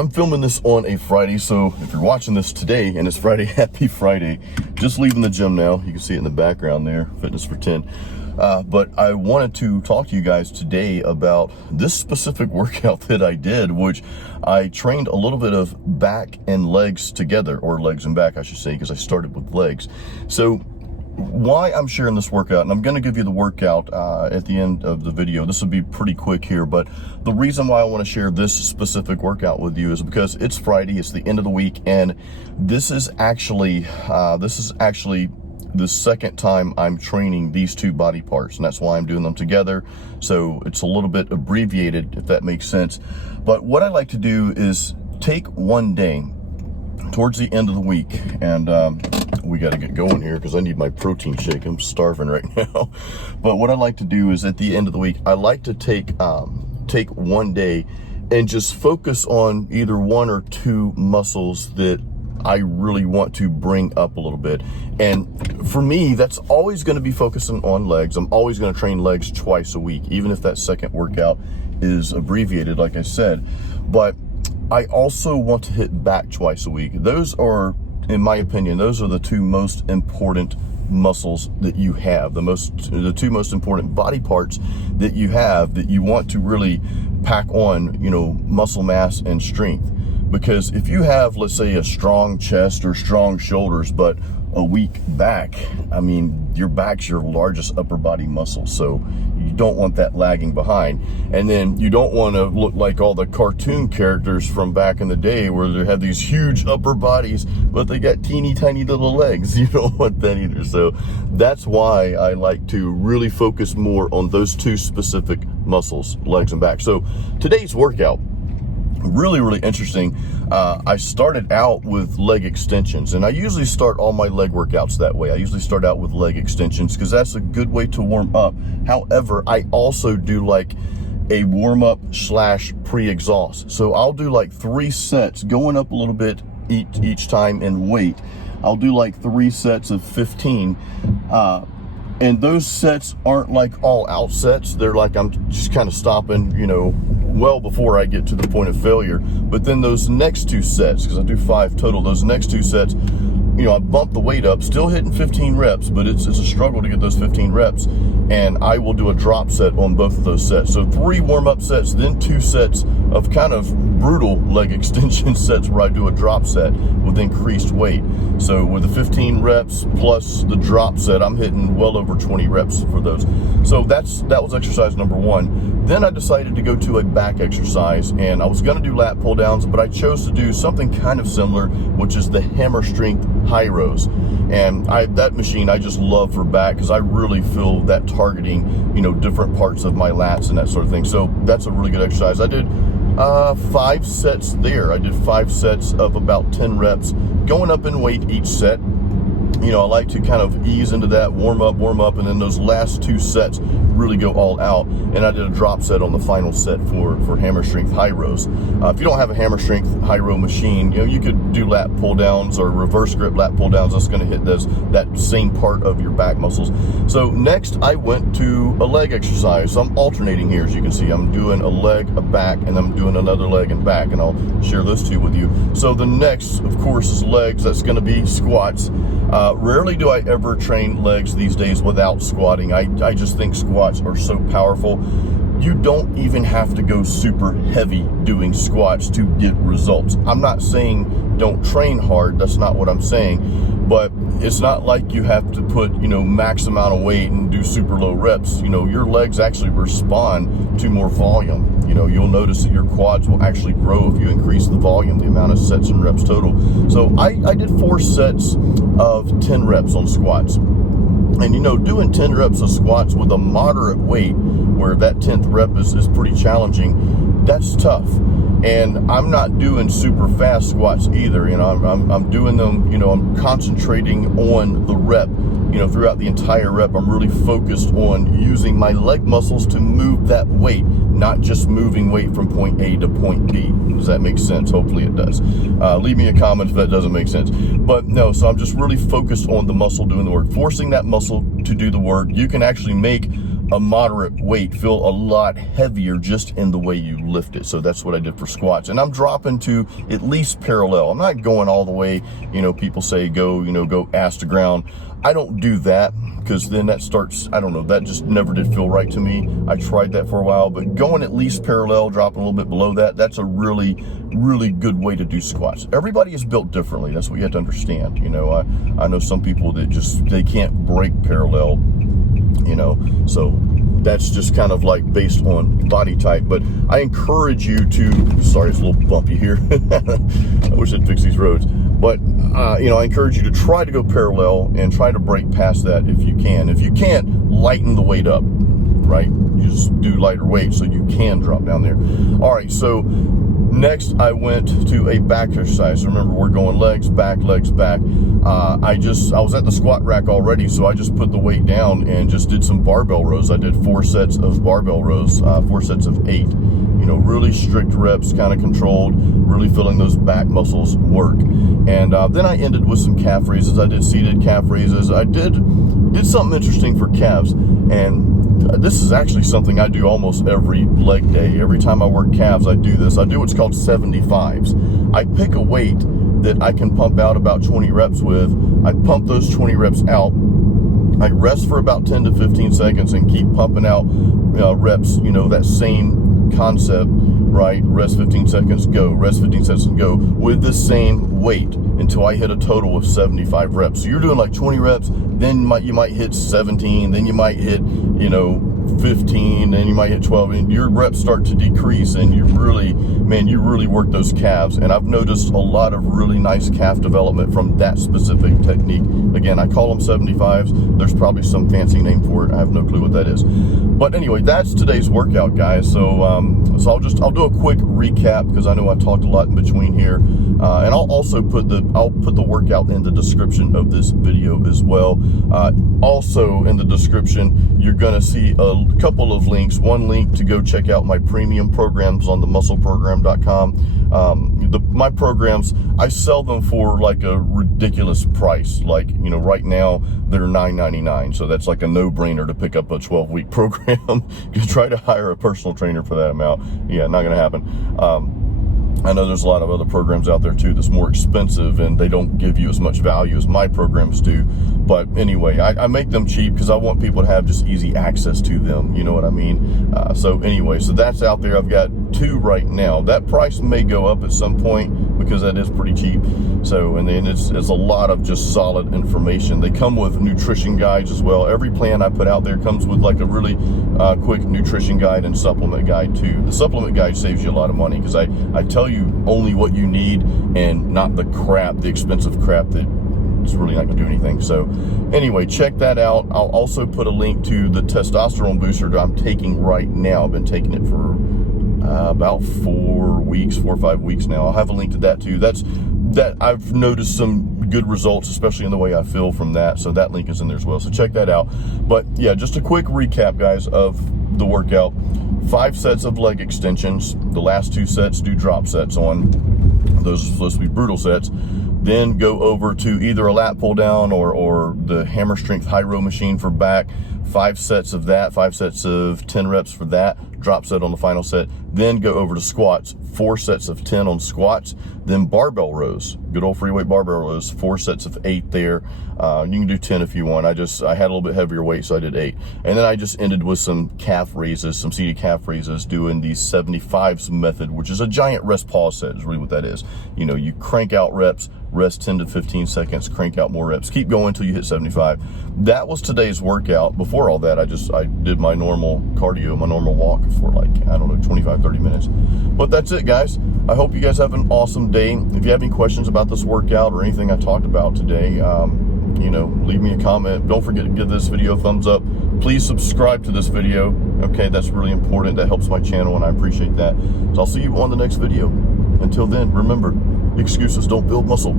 I'm filming this on a Friday, so if you're watching this today and it's Friday, happy Friday. Just leaving the gym now. You can see it in the background there, Fitness for 10. But I wanted to talk to you guys today about this specific workout that I did, which I trained a little bit of back and legs together, or legs and back, I should say, because I started with legs. So why I'm sharing this workout, and I'm going to give you the workout at the end of the video. This will be pretty quick here, but the reason why I want to share this specific workout with you is because it's Friday, it's the end of the week, and this is actually the second time I'm training these two body parts, and that's why I'm doing them together. So it's a little bit abbreviated, if that makes sense. But what I like to do is take one day towards the end of the week, and we got to get going here because I need my protein shake. I'm starving right now. But what I like to do is at the end of the week, I like to take one day and just focus on either one or two muscles that I really want to bring up a little bit. And for me, that's always going to be focusing on legs. I'm always going to train legs twice a week, even if that second workout is abbreviated, like I said. But I also want to hit back twice a week. Those are, in my opinion, those are the two most important muscles that you have, the two most important body parts that you have that you want to really pack on, muscle mass and strength. Because if you have, let's say, a strong chest or strong shoulders, but a weak back, I mean, your back's your largest upper body muscle. So you don't want that lagging behind. And then you don't want to look like all the cartoon characters from back in the day where they have these huge upper bodies, but they got teeny tiny little legs. You don't want that either. So that's why I like to really focus more on those two specific muscles, legs and back. So today's workout, really interesting. I started out with leg extensions, and I usually start all my leg workouts that way. I usually start out with leg extensions because that's a good way to warm up. However, I also do like a warm-up / pre-exhaust. So I'll do like 3 sets, going up a little bit each time in weight. I'll do like 3 sets of 15. And those sets aren't like all out sets. They're like, I'm just kind of stopping, well before I get to the point of failure. But then those next 2 sets, because I do 5 total, those next 2 sets, I bump the weight up, still hitting 15 reps, but it's a struggle to get those 15 reps. And I will do a drop set on both of those sets. So 3 warm-up sets, then 2 sets of kind of brutal leg extension sets where I do a drop set with increased weight. So with the 15 reps plus the drop set, I'm hitting well over 20 reps for those. So that was exercise number 1. Then I decided to go to a back exercise, and I was going to do lat pull downs, but I chose to do something kind of similar, which is the hammer strength high rows. And that machine I just love for back because I really feel that targeting, different parts of my lats and that sort of thing. So that's a really good exercise. I did 5 sets there. I did 5 sets of about 10 reps, going up in weight each set. I like to kind of ease into that, warm up, and then those last 2 sets really go all out. And I did a drop set on the final set for hammer strength high rows. If you don't have a hammer strength high row machine, you could do lat pull downs or reverse grip lat pull downs. That's going to hit that same part of your back muscles. So next I went to a leg exercise. So I'm alternating here, as you can see. I'm doing a leg, a back, and I'm doing another leg and back, and I'll share those 2 with you. So the next, of course, is legs. That's going to be squats. Rarely do I ever train legs these days without squatting. I just think squats are so powerful. You don't even have to go super heavy doing squats to get results. I'm not saying don't train hard. That's not what I'm saying. But it's not like you have to put, max amount of weight and do super low reps. Your legs actually respond to more volume. You'll notice that your quads will actually grow if you increase the volume, the amount of sets and reps total. So I did 4 sets of 10 reps on squats. And doing 10 reps of squats with a moderate weight, where that 10th rep is pretty challenging, that's tough. And I'm not doing super fast squats either. I'm doing them, I'm concentrating on the rep. Throughout the entire rep, I'm really focused on using my leg muscles to move that weight, not just moving weight from point A to point B. Does that make sense? Hopefully it does. Leave me a comment if that doesn't make sense. But no, so I'm just really focused on the muscle doing the work, forcing that muscle to do the work. You can actually make a moderate weight feel a lot heavier just in the way you lift it. So that's what I did for squats. And I'm dropping to at least parallel. I'm not going all the way, people say go ass to ground. I don't do that, because then that starts, I don't know, that just never did feel right to me. I tried that for a while, but going at least parallel, dropping a little bit below that, that's a really, really good way to do squats. Everybody is built differently. That's what you have to understand. I know some people that they can't break parallel, so that's just kind of like based on body type. But I encourage you to, sorry, it's a little bumpy here. I wish I'd fix these roads. But, I encourage you to try to go parallel and try to break past that if you can. If you can't, lighten the weight up, right? You just do lighter weight so you can drop down there. All right, so next I went to a back exercise. Remember, we're going legs back. I was at the squat rack already, so I just put the weight down and just did some barbell rows. I did 4 sets of barbell rows, 4 sets of 8. Really strict reps, kind of controlled, really feeling those back muscles work. And then I ended with some calf raises. I did seated calf raises. I did something interesting for calves, and this is actually something I do almost every leg day. Every time I work calves, I do this. I do what's called 75s. I pick a weight that I can pump out about 20 reps with. I pump those 20 reps out. I rest for about 10 to 15 seconds and keep pumping out reps, that same concept, right? Rest 15 seconds, go. Rest 15 seconds, go, with the same weight until I hit a total of 75 reps. So you're doing like 20 reps, then you might hit 17, then you might hit, 15, then you might hit 12, and your reps start to decrease, and you really work those calves. And I've noticed a lot of really nice calf development from that specific technique. Again, I call them 75s. There's probably some fancy name for it. I have no clue what that is. But anyway, that's today's workout, guys. So I'll do a quick recap, because I know I talked a lot in between here. And I'll also put the workout in the description of this video as well. Also in the description, you're gonna see a couple of links. One link to go check out my premium programs on the muscleprogram.com. My programs, I sell them for like a ridiculous price. Like, right now they're $9.99. So that's like a no-brainer to pick up a 12-week program. You try to hire a personal trainer for that amount. Yeah, not gonna happen. I know there's a lot of other programs out there too that's more expensive, and they don't give you as much value as my programs do. But anyway, I make them cheap because I want people to have just easy access to them. You know what I mean? So anyway, so that's out there. I've got 2 right now. That price may go up at some point because that is pretty cheap. So, and then it's a lot of just solid information. They come with nutrition guides as well. Every plan I put out there comes with like a really quick nutrition guide and supplement guide too. The supplement guide saves you a lot of money, because I tell you only what you need and not the expensive crap that it's really not gonna do anything. So anyway, check that out. I'll also put a link to the testosterone booster that I'm taking right now. I've been taking it for about 4 or 5 weeks now. I'll have a link to that too. That I've noticed some good results, especially in the way I feel from that. So that link is in there as well. So check that out. But yeah, just a quick recap, guys, of the workout. 5 sets of leg extensions. The last 2 sets do drop sets on. Those are supposed to be brutal sets. Then go over to either a lat pull down or the hammer strength high row machine for back. 5 sets of that, 5 sets of 10 reps for that. Drop set on the final set. Then go over to squats, 4 sets of 10 on squats. Then barbell rows, good old free weight barbell rows, 4 sets of 8 there. You can do 10 if you want. I had a little bit heavier weight, so I did 8. And then I just ended with some calf raises, some seated calf raises, doing the 75s method, which is a giant rest pause set is really what that is. You crank out reps, rest 10 to 15 seconds, crank out more reps, keep going until you hit 75. That was today's workout. Before all that, I did my normal cardio, my normal walk for like, 25, 30 minutes. But that's it, guys. I hope you guys have an awesome day. If you have any questions about this workout or anything I talked about today, leave me a comment. Don't forget to give this video a thumbs up. Please subscribe to this video. Okay, that's really important. That helps my channel, and I appreciate that. So I'll see you on the next video. Until then, remember, excuses don't build muscle.